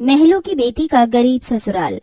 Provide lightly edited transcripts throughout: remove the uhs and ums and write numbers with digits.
महलों की बेटी का गरीब ससुराल।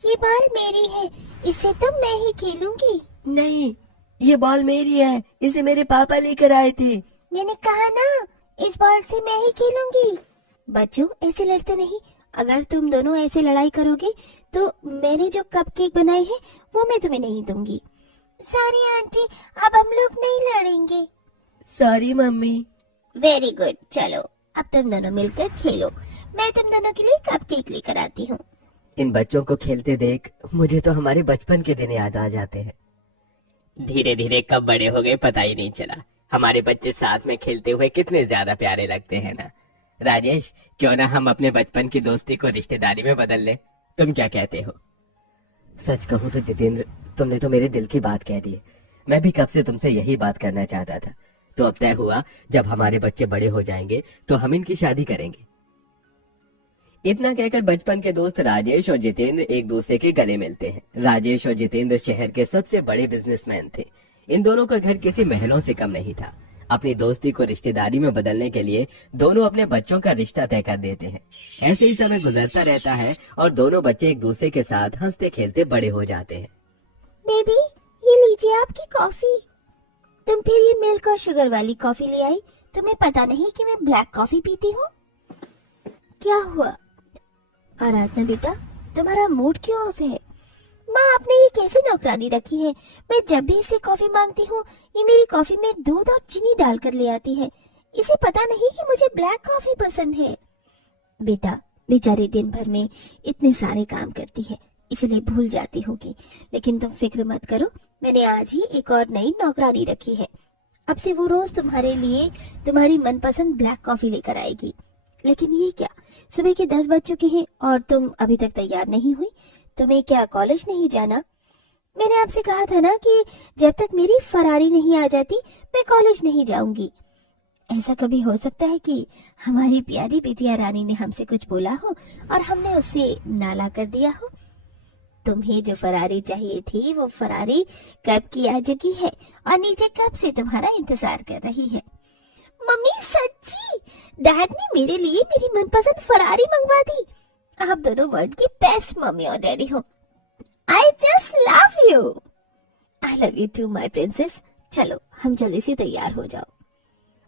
ये बॉल मेरी है, इसे तो मैं ही खेलूंगी। नहीं, ये बॉल मेरी है, इसे मेरे पापा लेकर आए थे। मैंने कहा ना, इस बॉल से मैं ही खेलूंगी। बच्चों, ऐसे लड़ते नहीं। अगर तुम दोनों ऐसे लड़ाई करोगे तो मैंने जो कपकेक बनाए हैं वो मैं तुम्हें नहीं दूंगी। सॉरी आंटी, अब हम लोग नहीं लड़ेंगे। Sorry mummy. वेरी गुड, चलो अब तुम दोनों मिलकर खेलो। मैं तुम दोनों के लिए कपकेक लेकर आती हूँ। इन बच्चों को खेलते देख मुझे तो हमारे बचपन के दिन याद आ जाते हैं। धीरे धीरे कब बड़े हो गए पता ही नहीं चला। हमारे बच्चे साथ में खेलते हुए कितने ज्यादा प्यारे लगते हैं ना। राजेश, क्यों ना हम अपने बचपन की दोस्ती को रिश्तेदारी में बदल ले? तुम क्या कहते हो? सच कहूँ तो जितेंद्र, तुमने तो मेरे दिल की बात कह दी। मैं भी कब से तुमसे यही बात करना चाहता था। तो अब तय हुआ, जब हमारे बच्चे बड़े हो जाएंगे तो हम इनकी शादी करेंगे। इतना कहकर बचपन के दोस्त राजेश और जितेंद्र एक दूसरे के गले मिलते हैं। राजेश और जितेंद्र शहर के सबसे बड़े बिजनेसमैन थे। इन दोनों का घर किसी महलों से कम नहीं था। अपनी दोस्ती को रिश्तेदारी में बदलने के लिए दोनों अपने बच्चों का रिश्ता तय कर देते हैं। ऐसे ही समय गुजरता रहता है और दोनों बच्चे एक दूसरे के साथ हंसते खेलते बड़े हो जाते हैं। बेबी, ये लीजिए आपकी कॉफी। तुम फिर ये मिल्क और शुगर वाली कॉफी ले आई। तुम्हें पता नहीं कि मैं ब्लैक कॉफी पीती हूँ? क्या हुआ आराधना बेटा, तुम्हारा मूड क्यों ऑफ है? माँ, आपने ये कैसी नौकरानी रखी है? मैं जब भी इसे कॉफी मांगती हूँ ये मेरी कॉफी में दूध और चीनी डालकर ले आती है। इसे पता नहीं कि मुझे ब्लैक कॉफी पसंद है। बेटा, बेचारी दिन भर में इतने सारे काम करती है, इसलिए भूल जाती होगी। लेकिन तुम फिक्र मत करो, मैंने आज ही एक और नई नौकरानी रखी है। अब से वो रोज तुम्हारे लिए तुम्हारी मनपसंद ब्लैक कॉफी लेकर आएगी। लेकिन ये क्या, सुबह के 10 बज चुके हैं और तुम अभी तक तैयार नहीं हुई? तुम्हें क्या कॉलेज नहीं जाना? मैंने आपसे कहा था ना कि जब तक मेरी फरारी नहीं आ जाती मैं कॉलेज नहीं जाऊंगी। ऐसा कभी हो सकता है कि हमारी प्यारी बिटिया रानी ने हमसे कुछ बोला हो और हमने उससे नाला कर दिया हो? तुम्हें जो फरारी चाहिए थी वो फरारी कब की आ चुकी है और नीचे कब से तुम्हारा इंतजार कर रही है। मम्मी, सच्ची डैड ने मेरे लिए मेरी मनपसंद फरारी मंगवा दी। आप दोनों वर्ल्ड की बेस्ट मम्मी और डैडी हो। I just love you. I love you too my princess. चलो हम जल्दी से तैयार हो जाओ।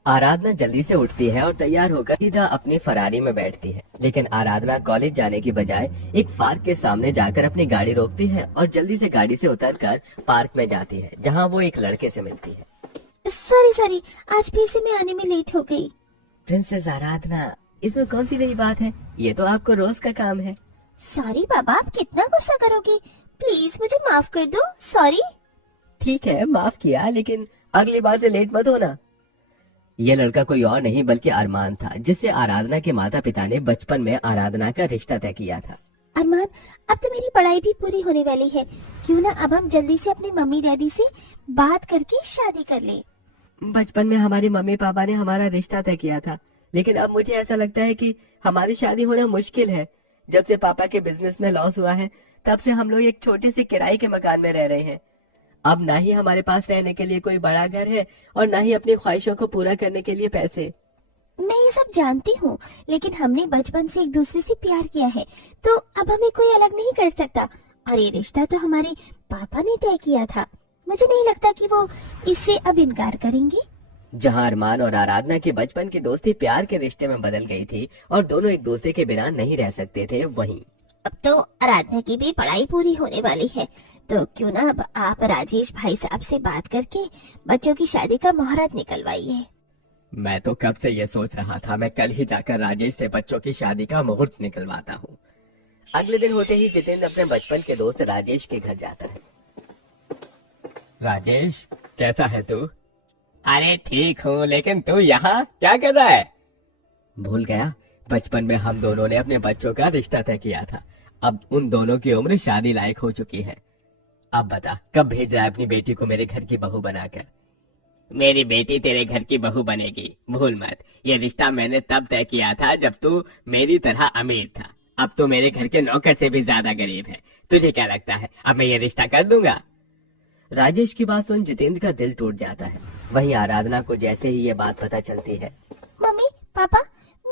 आराधना जल्दी से उठती है और तैयार होकर सीधा अपनी फरारी में बैठती है। लेकिन आराधना कॉलेज जाने की बजाय एक पार्क के सामने जाकर अपनी गाड़ी रोकती है और जल्दी से गाड़ी से उतरकर पार्क में जाती है, जहाँ वो एक लड़के से मिलती है। सॉरी, आज फिर से मैं आने में लेट हो गई। प्रिंसेस आराधना, इसमें कौन सी नई बात है? ये तो आपको रोज का काम है। सॉरी बाबा, आप कितना गुस्सा करोगे? प्लीज मुझे माफ कर दो। सॉरी। ठीक है, माफ किया, लेकिन अगली बार से लेट मत होना। ये लड़का कोई और नहीं बल्कि अरमान था, जिससे आराधना के माता पिता ने बचपन में आराधना का रिश्ता तय किया था। अरमान, अब तो मेरी पढ़ाई भी पूरी होने वाली है, क्यों ना अब हम जल्दी से अपने मम्मी डैडी से बात करके शादी कर लें। बचपन में हमारे मम्मी पापा ने हमारा रिश्ता तय किया था, लेकिन अब मुझे ऐसा लगता है कि हमारी शादी होना मुश्किल है। जब से पापा के बिजनेस में लॉस हुआ है तब से हम लोग एक छोटे से किराए के मकान में रह रहे हैं। अब ना ही हमारे पास रहने के लिए कोई बड़ा घर है और ना ही अपनी ख्वाहिशों को पूरा करने के लिए पैसे। मैं ये सब जानती हूँ, लेकिन हमने बचपन से एक दूसरे से प्यार किया है, तो अब हमें कोई अलग नहीं कर सकता। और ये रिश्ता तो हमारे पापा ने तय किया था। मुझे नहीं लगता कि वो इससे अब इनकार करेंगे। जहाँ अरमान और आराधना की बचपन की दोस्ती प्यार के रिश्ते में बदल गई थी और दोनों एक दूसरे के बिना नहीं रह सकते थे, वहीं अब तो आराधना की भी पढ़ाई पूरी होने वाली है, तो क्यों ना अब आप राजेश भाई साहब से बात करके बच्चों की शादी का मुहूर्त निकलवाइए। मैं तो कब से ये सोच रहा था, मैं कल ही जाकर राजेश से बच्चों की शादी का मुहूर्त निकलवाता हूँ। अगले दिन होते ही जितेंद्र अपने बचपन के दोस्त राजेश के घर जाता है। राजेश, कैसा है तू? अरे ठीक हूँ, लेकिन तू यहाँ क्या कर रहा है? भूल गया, बचपन में हम दोनों ने अपने बच्चों का रिश्ता तय किया था। अब उन दोनों की उम्र शादी लायक हो चुकी है। अब बता, कब भेज रहा है अपनी बेटी को मेरे घर की बहू बनाकर? मेरी बेटी तेरे घर की बहू बनेगी, भूल मत। ये रिश्ता मैंने तब तय किया था जब तू मेरी तरह अमीर था। अब तो मेरे घर के नौकर से भी ज्यादा गरीब है। तुझे क्या लगता है अब मैं ये रिश्ता कर दूंगा? राजेश की बात सुन जितेंद्र का दिल टूट जाता है। वहीं आराधना को जैसे ही ये बात पता चलती है। मम्मी पापा,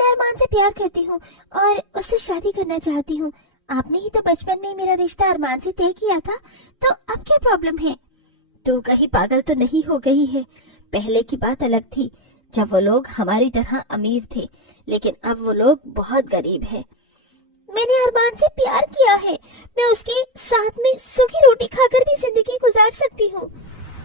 मैं अरमान से प्यार करती हूँ और उससे शादी करना चाहती हूँ। आपने ही तो बचपन में मेरा रिश्ता अरमान से तय किया था, तो अब क्या प्रॉब्लम है? तू कहीं पागल तो नहीं हो गई है? पहले की बात अलग थी, जब वो लोग हमारी तरह अमीर थे, लेकिन अब वो लोग बहुत गरीब हैं। मैंने अरमान से प्यार किया है, मैं उसके साथ में सूखी रोटी खाकर भी जिंदगी गुजार सकती हूँ।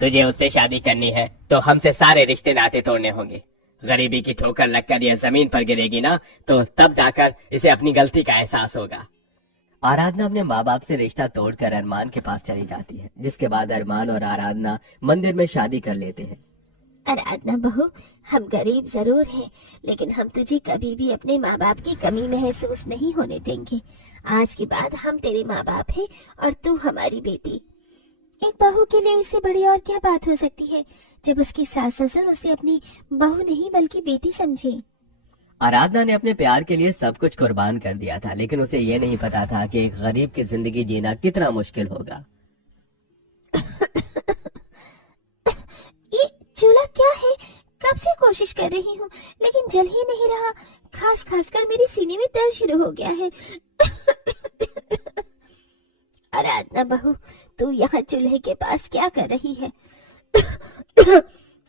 तुझे उससे शादी करनी है तो हमसे सारे रिश्ते नाते तोड़ने होंगे। गरीबी की ठोकर लगकर यह जमीन पर गिरेगी ना, तो तब जाकर इसे अपनी गलती का एहसास होगा। आराधना अपने माँ बाप से रिश्ता तोड़कर अरमान के पास चली जाती है, जिसके बाद अरमान और आराधना मंदिर में शादी कर लेते हैं। आराधना बहू, हम गरीब जरूर हैं, लेकिन हम तुझे कभी भी अपने माँ बाप की कमी महसूस नहीं होने देंगे। आज के बाद हम तेरे माँ बाप हैं और तू हमारी बेटी। एक बहू के लिए इससे बड़ी और क्या बात हो सकती है, जब उसकी सास ससुर उसे अपनी बहू नहीं बल्कि बेटी समझे। आराधना ने अपने प्यार के लिए सब कुछ कुर्बान कर दिया था, लेकिन उसे ये नहीं पता था कि एक गरीब की जिंदगी जीना कितना मुश्किल होगा। ये चूल्हा क्या है? कब से कोशिश कर रही हूँ, लेकिन जल ही नहीं रहा। खास खास कर मेरे सीने में दर्द शुरू हो गया है। आराधना बहू, तू यहाँ चूल्हे के पास क्या कर रही है?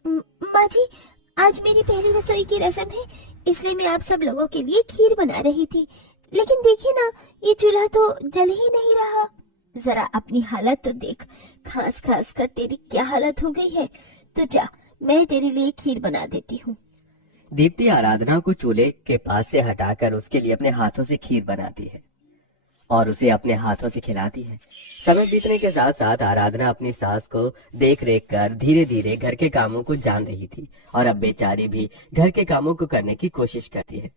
माँ जी, आज मेरी पहली रसोई की रस्म है, इसलिए मैं आप सब लोगों के लिए खीर बना रही थी। लेकिन देखिए ना, ये चूल्हा तो जल ही नहीं रहा। जरा अपनी हालत तो देख, खास खास कर तेरी क्या हालत हो गई है। तो जा, मैं तेरे लिए खीर बना देती हूँ। दीप्ति आराधना को चूल्हे के पास से हटाकर उसके लिए अपने हाथों से खीर बनाती है और उसे अपने हाथों से खिलाती है। समय बीतने के साथ साथ आराधना अपनी सास को देख रेख कर धीरे धीरे घर के कामों को जान रही थी और अब बेचारी भी घर के कामों को करने की कोशिश करती है।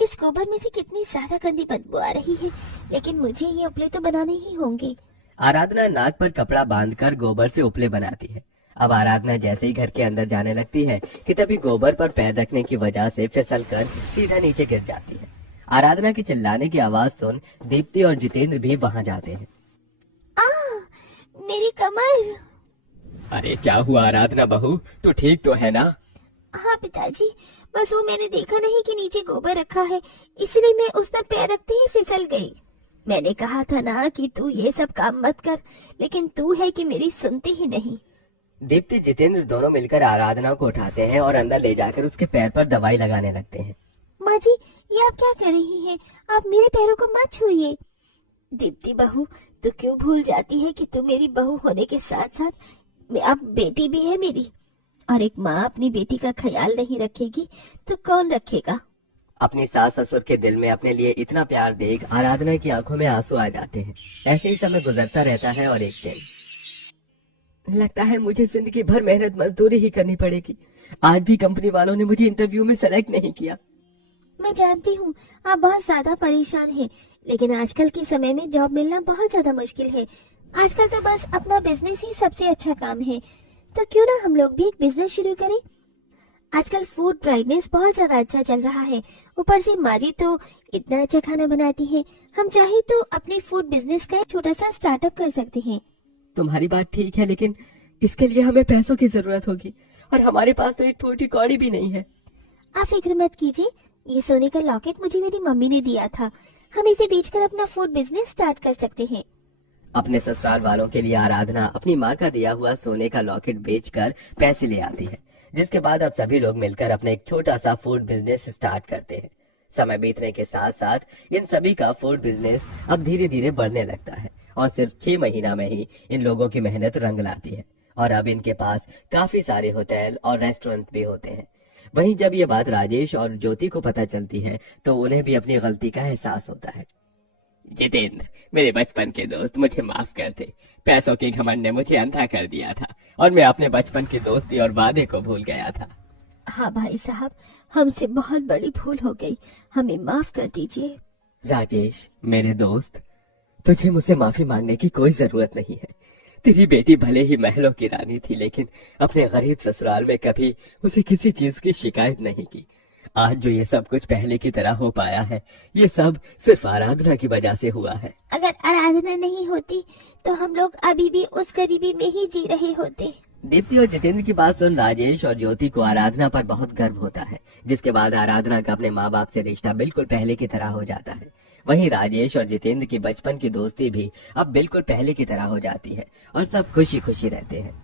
इस गोबर में से कितनी ज्यादा गंदी बदबू आ रही है, लेकिन मुझे ये उपले तो बनाने ही होंगे। आराधना नाक पर कपड़ा बांधकर गोबर से उपले बनाती है। अब आराधना जैसे ही घर के अंदर जाने लगती है कि तभी गोबर पर पैर रखने की वजह से फिसलकर सीधा नीचे गिर जाती है। आराधना की चिल्लाने की आवाज सुन दीप्ति और जितेंद्र भी वहां जाते हैं। मेरी कमर। अरे क्या हुआ आराधना बहू, तू ठीक तो है ना? हाँ पिताजी, बस वो मैंने देखा नहीं कि नीचे गोबर रखा है, इसलिए मैं उस पर पैर रखते ही फिसल गई। मैंने कहा था ना कि तू ये सब काम मत कर, लेकिन तू है कि मेरी सुनती ही नहीं। दीप्ति जितेंद्र दोनों मिलकर आराधना को उठाते हैं और अंदर ले जाकर उसके पैर पर दवाई लगाने लगते हैं। माँ जी, ये आप क्या कर रही हैं? आप मेरे पैरों को मत छूइए। दीप्ति बहू, तू क्यों भूल जाती है कि तू मेरी बहू होने के साथ साथ अब बेटी भी है मेरी, और एक माँ अपनी बेटी का ख्याल नहीं रखेगी तो कौन रखेगा? अपनी सास ससुर के दिल में अपने लिए इतना प्यार देख आराधना की आंखों में आंसू आ जाते हैं। ऐसे ही समय गुजरता रहता है और एक दिन लगता है मुझे जिंदगी भर मेहनत मजदूरी ही करनी पड़ेगी। आज भी कंपनी वालों ने मुझे इंटरव्यू में सेलेक्ट नहीं किया। मैं जानती हूँ आप बहुत ज्यादा परेशान हैं, लेकिन आजकल के समय में जॉब मिलना बहुत ज्यादा मुश्किल है। आजकल तो बस अपना बिजनेस ही सबसे अच्छा काम है, तो क्यों ना हम लोग भी एक बिजनेस शुरू करें। आजकल फूड ब्राइटनेस बहुत ज्यादा अच्छा चल रहा है, ऊपर से माँ जी तो इतना अच्छा खाना बनाती है। हम चाहे तो अपने फूड बिजनेस का एक छोटा सा स्टार्टअप कर सकते हैं। तुम्हारी बात ठीक है, लेकिन इसके लिए हमें पैसों की जरूरत होगी और हमारे पास तो एक फूटी कौड़ी भी नहीं है। आप फिक्र मत कीजिए, ये सोने का लॉकेट मुझे मेरी मम्मी ने दिया था, हम इसे बेचकर अपना फूड बिजनेस स्टार्ट कर सकते हैं। अपने ससुराल वालों के लिए आराधना अपनी माँ का दिया हुआ सोने का लॉकेट बेचकर पैसे ले आती है, जिसके बाद अब सभी लोग मिलकर अपना एक छोटा सा फूड बिजनेस स्टार्ट करते हैं। समय बीतने के साथ साथ इन सभी का फूड बिजनेस अब धीरे धीरे बढ़ने लगता है और सिर्फ 6 महीना में ही इन लोगों की मेहनत रंग लाती है और अब इनके पास काफी सारे होटल और रेस्टोरेंट भी होते हैं। वहीं जब ये बात राजेश और ज्योति को पता चलती है तो उन्हें भी अपनी गलती का एहसास होता है। जितेंद्र, मेरे बचपन के दोस्त, मुझे माफ कर दे। पैसों के घमंड ने मुझे अंधा कर दिया था और मैं अपने बचपन की दोस्ती और वादे को भूल गया था। हाँ भाई साहब, हमसे बहुत बड़ी भूल हो गई, हमें माफ कर दीजिए। राजेश मेरे दोस्त, तुझे मुझसे माफी मांगने की कोई जरूरत नहीं है। तेरी बेटी भले ही महलों की रानी थी, लेकिन अपने गरीब ससुराल में कभी उसे किसी चीज की शिकायत नहीं की। आज जो ये सब कुछ पहले की तरह हो पाया है, ये सब सिर्फ आराधना की वजह से हुआ है। अगर आराधना नहीं होती तो हम लोग अभी भी उस गरीबी में ही जी रहे होते। दीप्ति और जितेंद्र की बात सुन राजेश और ज्योति को आराधना पर बहुत गर्व होता है, जिसके बाद आराधना का अपने माँ बाप से रिश्ता बिल्कुल पहले की तरह हो जाता है। वहीं राजेश और जितेंद्र की बचपन की दोस्ती भी अब बिल्कुल पहले की तरह हो जाती है और सब खुशी खुशी रहते हैं।